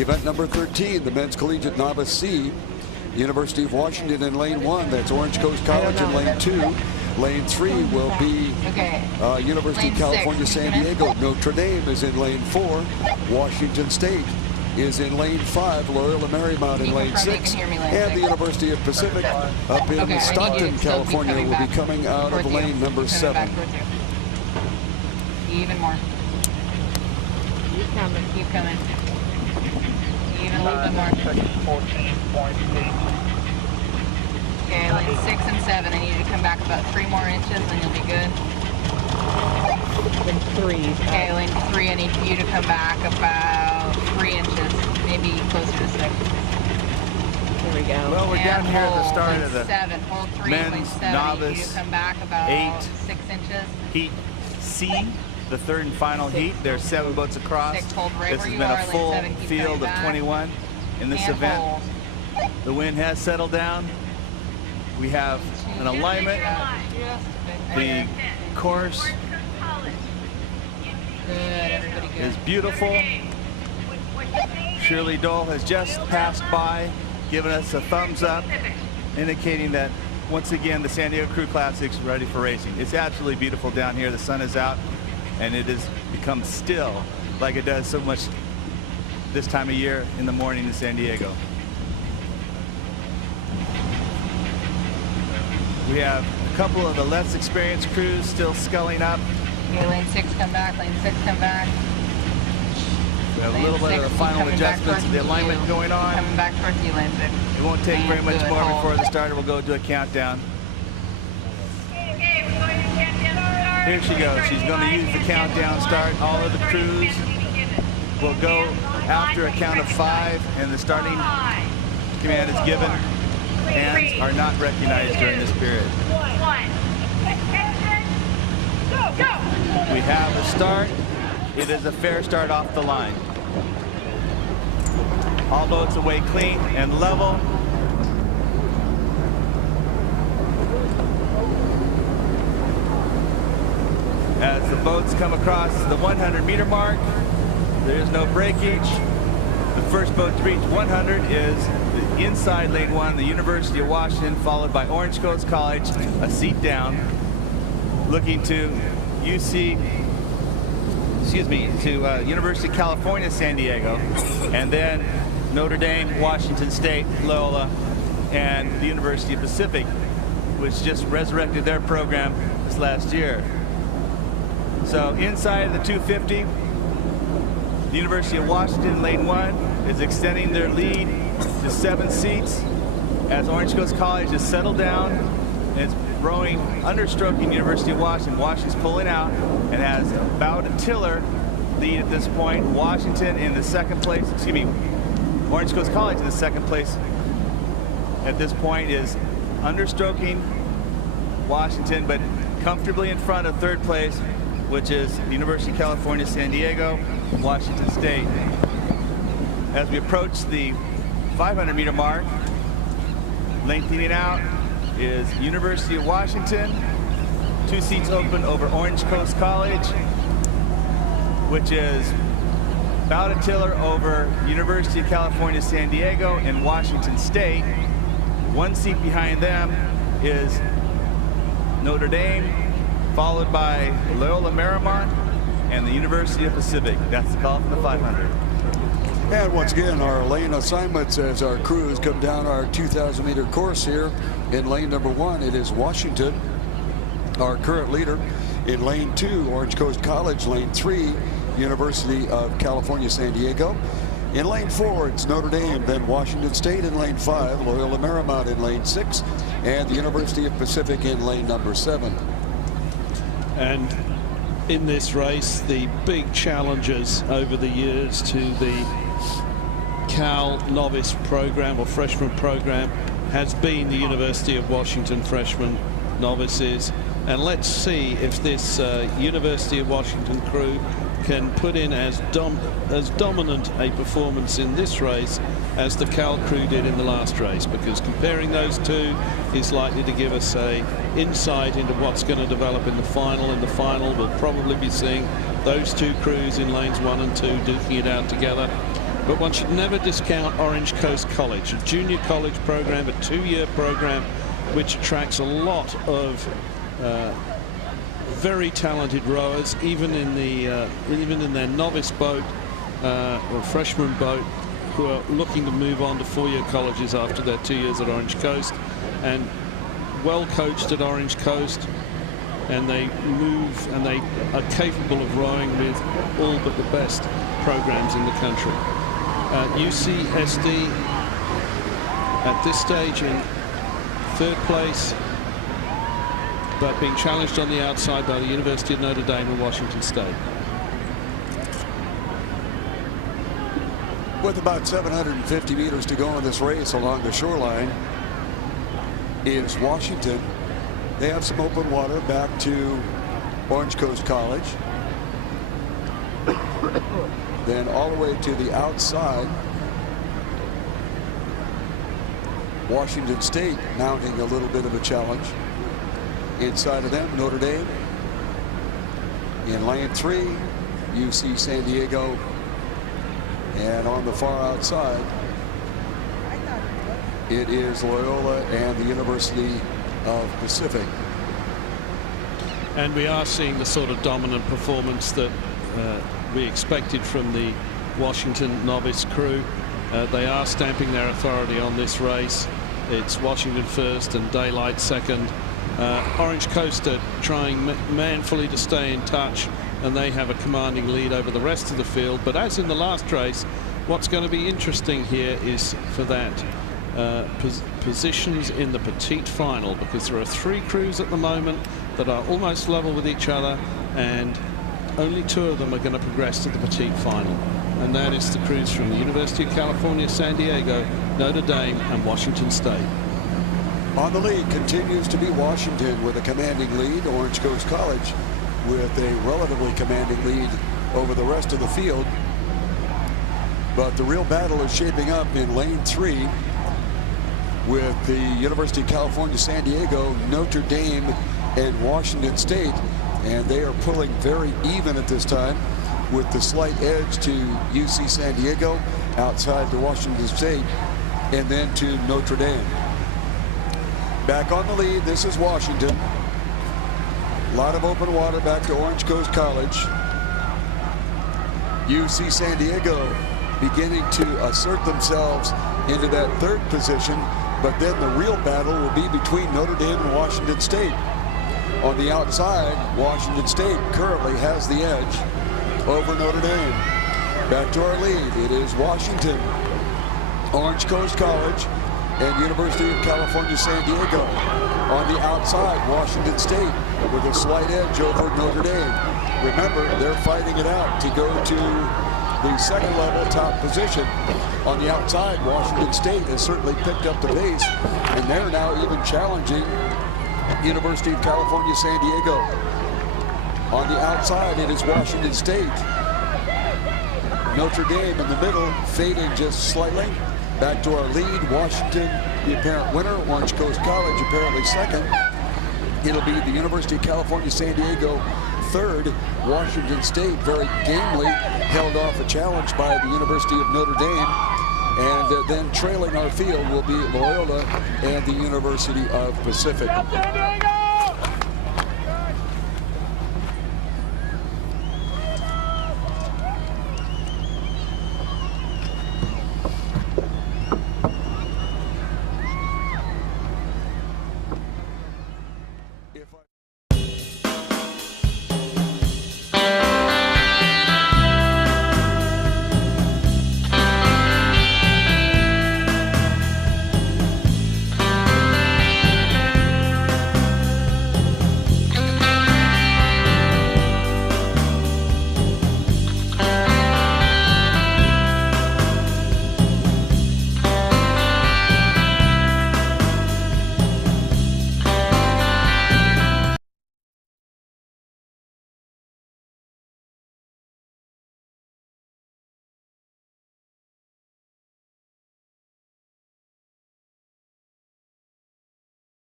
Event number 13, the men's collegiate novice C. University of Washington in lane 1. That's Orange Coast College in lane 2. Lane 3 will be University of California, San Diego. Notre Dame is in lane 4. Washington State is in lane 5. Loyola Marymount in lane 6. And the University of Pacific up in Stockton, California will be coming out of lane number 7. Even more. Keep coming. Keep coming. Even a little bit more. 14.8. Okay, lane 6 and 7. I need you to come back about 3 more inches, and you'll be good. Lane 3. Okay, lane 3. I need you to come back about 3 inches, maybe closer to 6. There we go. Well, we're down here at the start of the 7. Hold 3. men's lane 7. novice I need you to come back about 6 inches. Heat C, the third and final heat. There's 7 boats across. 6. Hold right This where has you been are. a full lane 7. Keep field of back. 21 in this And event. hold. The wind has settled down. We have an alignment. The course is beautiful. Shirley Dole has just passed by, giving us a thumbs up, indicating that once again the San Diego Crew Classics is ready for racing. It's absolutely beautiful down here. The sun is out, and it has become still like it does so much this time of year in the morning in San Diego. We have a couple of the less experienced crews still sculling up. Okay, lane 6, come back. Lane 6, come back. We have a little bit of the final adjustments of the alignment going on. Coming back towards you, lane 6. It won't take very much more before the starter will go to a countdown. Here she goes. She's going to use the countdown start. All of the crews will go after a count of 5, and the starting command is given. Hands are not recognized during this period. We have a start. It is a fair start off the line. All boats away clean and level. As the boats come across the 100-meter mark, there is no breakage. The first boat to reach 100 is the inside lane 1, the University of Washington, followed by Orange Coast College, a seat down, looking to University of California, San Diego, and then Notre Dame, Washington State, Loyola, and the University of Pacific, which just resurrected their program this last year. So inside of the 250, the University of Washington, lane 1, is extending their lead to 7 seats as Orange Coast College has settled down and it's rowing, understroking University of Washington. Washington's pulling out and has about a tiller lead at this point. Washington in the second place, Orange Coast College in the second place at this point is understroking Washington, but comfortably in front of third place, which is the University of California, San Diego, Washington State. As we approach the 500-meter mark, lengthening out is University of Washington. 2 seats open over Orange Coast College, which is about a tiller over University of California, San Diego, and Washington State. 1 seat behind them is Notre Dame, followed by Loyola Marymount and the University of Pacific. That's the call from the 500. And once again, our lane assignments as our crews come down our 2,000-meter course here. In lane number 1, it is Washington, our current leader. In lane 2, Orange Coast College. Lane 3, University of California, San Diego. In lane 4, it's Notre Dame, then Washington State. In lane 5, Loyola Marymount in lane 6, and the University of Pacific in lane number 7. And in this race, the big challengers over the years to the Cal Novice program or freshman program has been the University of Washington freshman novices. And let's see if this University of Washington crew can put in as dominant a performance in this race as the Cal crew did in the last race, because comparing those two is likely to give us a insight into what's going to develop in the final. In the final, we'll probably be seeing those two crews in lanes 1 and 2 duking it out together. But one should never discount Orange Coast College, a junior college program, a 2-year program, which attracts a lot of very talented rowers, even in their novice boat or freshman boat, who are looking to move on to 4-year colleges after their 2 years at Orange Coast, and well coached at Orange Coast, and they move and they are capable of rowing with all but the best programs in the country. UCSD at this stage in 3rd place, but being challenged on the outside by the University of Notre Dame and Washington State. With about 750 meters to go in this race along the shoreline is Washington. They have some open water back to Orange Coast College. Then all the way to the outside, Washington State mounting a little bit of a challenge. Inside of them, Notre Dame. In lane 3, UC San Diego. And on the far outside, it is Loyola and the University of Pacific. And we are seeing the sort of dominant performance that we expected from the Washington Novice crew. They are stamping their authority on this race. It's Washington first and Daylight second. Orange Coast are trying manfully to stay in touch, and they have a commanding lead over the rest of the field. But as in the last race, what's going to be interesting here is for that positions in the petite final, because there are 3 crews at the moment that are almost level with each other, and only 2 of them are going to progress to the petite final, and that is the crews from the University of California, San Diego, Notre Dame, and Washington State. On the lead continues to be Washington with a commanding lead. Orange Coast College with a relatively commanding lead over the rest of the field. But the real battle is shaping up in lane 3 with the University of California, San Diego, Notre Dame, and Washington State. And they are pulling very even at this time, with the slight edge to UC San Diego, outside to Washington State, and then to Notre Dame. Back on the lead, this is Washington. A lot of open water back to Orange Coast College. UC San Diego beginning to assert themselves into that 3rd position, but then the real battle will be between Notre Dame and Washington State. On the outside, Washington State currently has the edge over Notre Dame. Back to our lead, it is Washington, Orange Coast College, and University of California, San Diego. On the outside, Washington State with a slight edge over Notre Dame. Remember, they're fighting it out to go to the 2nd level top position. On the outside, Washington State has certainly picked up the pace, and they're now even challenging University of California, San Diego. On the outside, it is Washington State. Notre Dame in the middle, fading just slightly. Back to our lead, Washington, the apparent winner. Orange Coast College apparently second. It'll be the University of California, San Diego third. Washington State very gamely held off a challenge by the University of Notre Dame. And then trailing our field will be Loyola and the University of Pacific.